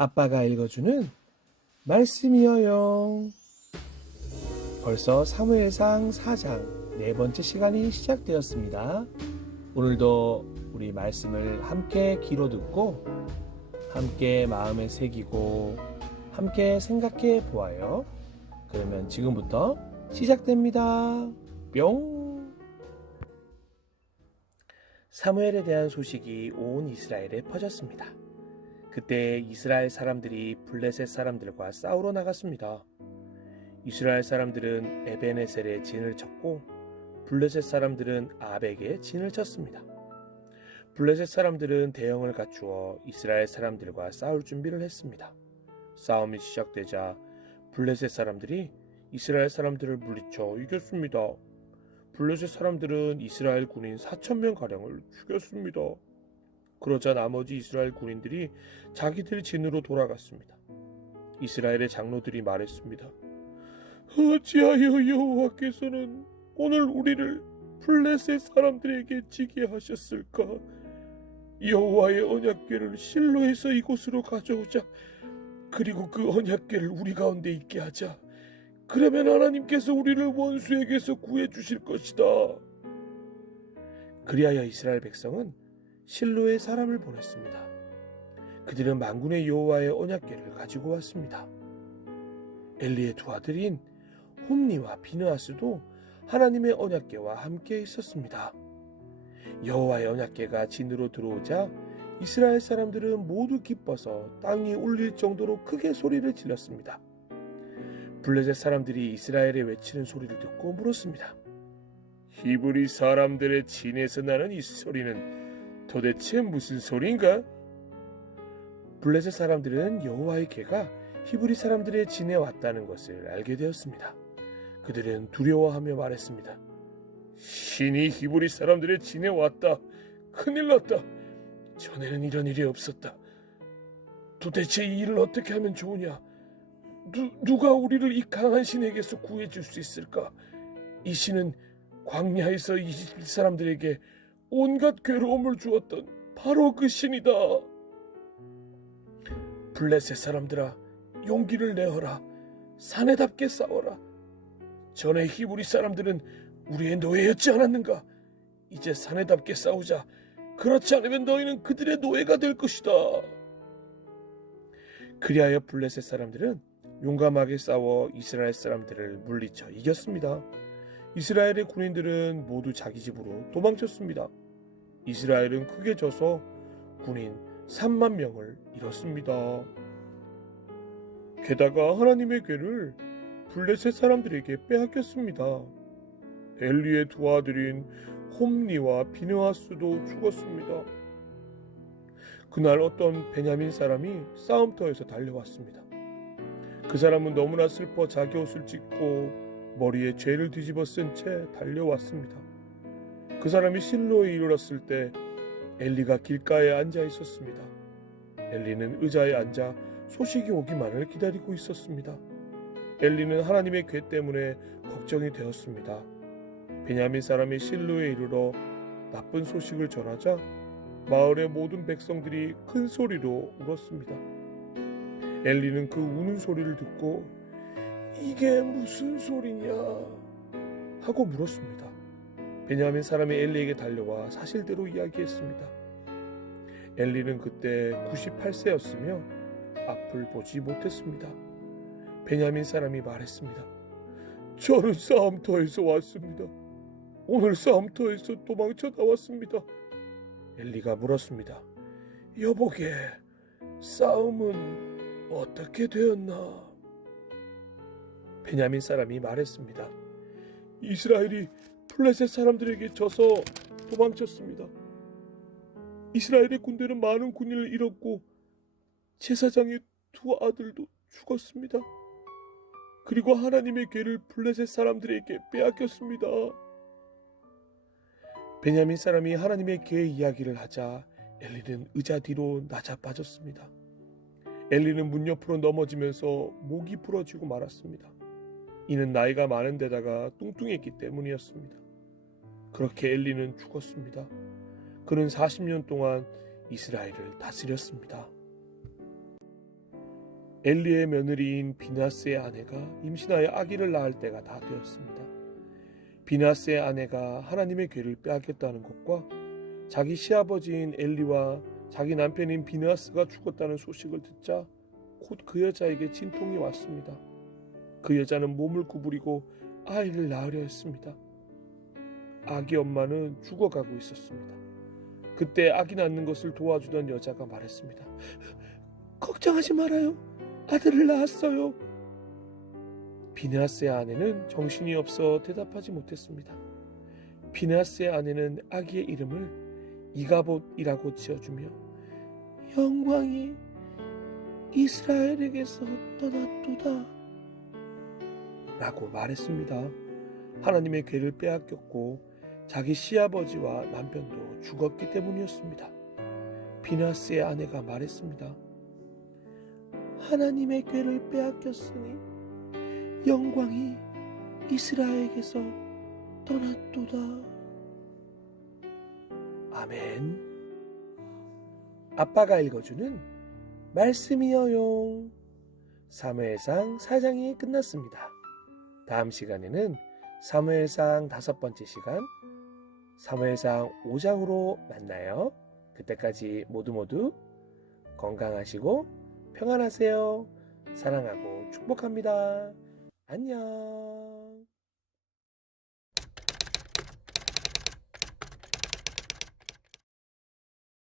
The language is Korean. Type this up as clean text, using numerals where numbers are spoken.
아빠가 읽어주는 말씀이어요. 벌써 사무엘상 4장 네 번째 시간이 시작되었습니다. 오늘도 우리 말씀을 함께 귀로 듣고 함께 마음에 새기고 함께 생각해 보아요. 그러면 지금부터 시작됩니다. 뿅! 사무엘에 대한 소식이 온 이스라엘에 퍼졌습니다. 그때 이스라엘 사람들이 블레셋 사람들과 싸우러 나갔습니다. 이스라엘 사람들은 에벤에셀에 진을 쳤고 블레셋 사람들은 아벡에 진을 쳤습니다. 블레셋 사람들은 대형을 갖추어 이스라엘 사람들과 싸울 준비를 했습니다. 싸움이 시작되자 블레셋 사람들이 이스라엘 사람들을 물리쳐 이겼습니다. 블레셋 사람들은 이스라엘 군인 4,000명가량을 죽였습니다. 그러자 나머지 이스라엘 군인들이 자기들 진으로 돌아갔습니다. 이스라엘의 장로들이 말했습니다. 어찌하여 여호와께서는 오늘 우리를 블레셋 사람들에게 지게 하셨을까? 여호와의 언약궤를 실로에서 이곳으로 가져오자. 그리고 그 언약궤를 우리 가운데 있게 하자. 그러면 하나님께서 우리를 원수에게서 구해 주실 것이다. 그리하여 이스라엘 백성은 실로에 사람을 보냈습니다. 그들은 만군의 여호와의 언약궤를 가지고 왔습니다. 엘리의 두 아들인 홈니와 비느하스도 하나님의 언약궤와 함께 있었습니다. 여호와의 언약궤가 진으로 들어오자 이스라엘 사람들은 모두 기뻐서 땅이 울릴 정도로 크게 소리를 질렀습니다. 블레셋 사람들이 이스라엘의 외치는 소리를 듣고 물었습니다. 히브리 사람들의 진에서 나는 이 소리는 도대체 무슨 소리인가? 블레셋 사람들은 여호와의 궤가 히브리 사람들의 진에 왔다는 것을 알게 되었습니다. 그들은 두려워하며 말했습니다. 신이 히브리 사람들의 진에 왔다. 큰일 났다. 전에는 이런 일이 없었다. 도대체 이 일을 어떻게 하면 좋으냐? 누가 우리를 이 강한 신에게서 구해줄 수 있을까? 이 신은 광야에서 이집트 사람들에게 온갖 괴로움을 주었던 바로 그 신이다. 블레셋 사람들아, 용기를 내어라. 사내답게 싸워라. 전에 히브리 사람들은 우리의 노예였지 않았는가? 이제 사내답게 싸우자. 그렇지 않으면 너희는 그들의 노예가 될 것이다. 그리하여 블레셋 사람들은 용감하게 싸워 이스라엘 사람들을 물리쳐 이겼습니다. 이스라엘의 군인들은 모두 자기 집으로 도망쳤습니다. 이스라엘은 크게 져서 군인 3만 명을 잃었습니다. 게다가 하나님의 궤를 블레셋 사람들에게 빼앗겼습니다. 엘리의 두 아들인 홈니와 비느하스도 죽었습니다. 그날 어떤 베냐민 사람이 싸움터에서 달려왔습니다. 그 사람은 너무나 슬퍼 자기 옷을 찢고 머리에 죄를 뒤집어 쓴 채 달려왔습니다. 그 사람이 실로에 이르렀을 때 엘리가 길가에 앉아 있었습니다. 엘리는 의자에 앉아 소식이 오기만을 기다리고 있었습니다. 엘리는 하나님의 궤 때문에 걱정이 되었습니다. 베냐민 사람이 실로에 이르러 나쁜 소식을 전하자 마을의 모든 백성들이 큰 소리로 울었습니다. 엘리는 그 우는 소리를 듣고 이게 무슨 소리냐 하고 물었습니다. 베냐민 사람이 엘리에게 달려와 사실대로 이야기했습니다. 엘리는 그때 98세였으며 앞을 보지 못했습니다. 베냐민 사람이 말했습니다. 저는 싸움터에서 왔습니다. 오늘 싸움터에서 도망쳐 나왔습니다. 엘리가 물었습니다. 여보게, 싸움은 어떻게 되었나? 베냐민 사람이 말했습니다. 이스라엘이 블레셋 사람들에게 져서 도망쳤습니다. 이스라엘의 군대는 많은 군인을 잃었고 제사장의 두 아들도 죽었습니다. 그리고 하나님의 궤를 블레셋 사람들에게 빼앗겼습니다. 베냐민 사람이 하나님의 궤의 이야기를 하자 엘리는 의자 뒤로 낮아빠졌습니다. 엘리는 문 옆으로 넘어지면서 목이 부러지고 말았습니다. 이는 나이가 많은 데다가 뚱뚱했기 때문이었습니다. 그렇게 엘리는 죽었습니다. 그는 40년 동안 이스라엘을 다스렸습니다. 엘리의 며느리인 비나스의 아내가 임신하여 아기를 낳을 때가 다 되었습니다. 비나스의 아내가 하나님의 괴를 빼앗겼다는 것과 자기 시아버지인 엘리와 자기 남편인 비나스가 죽었다는 소식을 듣자 곧 그 여자에게 진통이 왔습니다. 그 여자는 몸을 구부리고 아이를 낳으려 했습니다. 아기 엄마는 죽어가고 있었습니다. 그때 아기 낳는 것을 도와주던 여자가 말했습니다. 걱정하지 말아요. 아들을 낳았어요. 비느하스의 아내는 정신이 없어 대답하지 못했습니다. 비느하스의 아내는 아기의 이름을 이가봇이라고 지어주며 영광이 이스라엘에게서 떠났도다 라고 말했습니다. 하나님의 괴를 빼앗겼고 자기 시아버지와 남편도 죽었기 때문이었습니다. 비느하스의 아내가 말했습니다. 하나님의 괴를 빼앗겼으니 영광이 이스라엘에게서 떠났도다. 아멘. 아빠가 읽어주는 말씀이여용. 사무엘상 4장이 끝났습니다. 다음 시간에는 사무엘상 5번째 시간 사무엘상 5장으로 만나요. 그때까지 모두 건강하시고 평안하세요. 사랑하고 축복합니다. 안녕.